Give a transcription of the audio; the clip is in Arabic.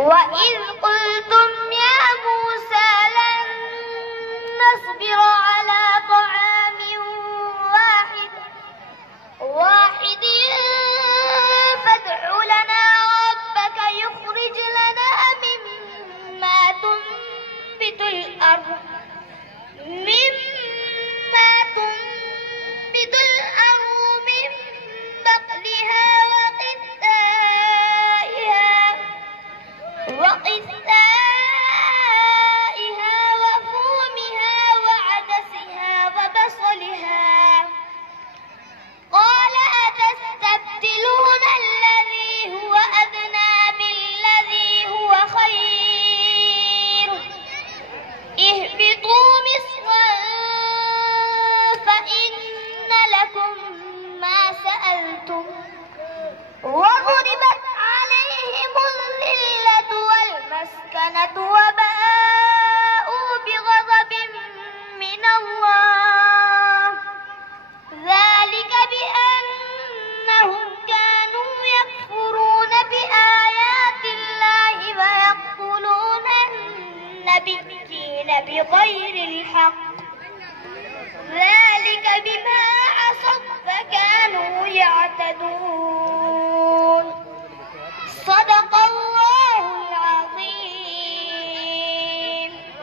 وإذ قلتم يا موسى لن نصبر على طعام واحد فادع لنا ربك يخرج لنا مما تنبت الأرض من بقلها وقثائها وفومها وعدسها وبصلها قال أتستبدلون الذي هو أدنى بالذي هو خير اهبطوا مصرا فإن لكم ما سألتم وضربت عليهم الذلة والمسكنة وباءوا بغضب من الله ذلك بأنهم كانوا يكفرون بآيات الله ويقتلون النبيين بغير الحق ذلك بما عصوا فكانوا يعتدون. صدق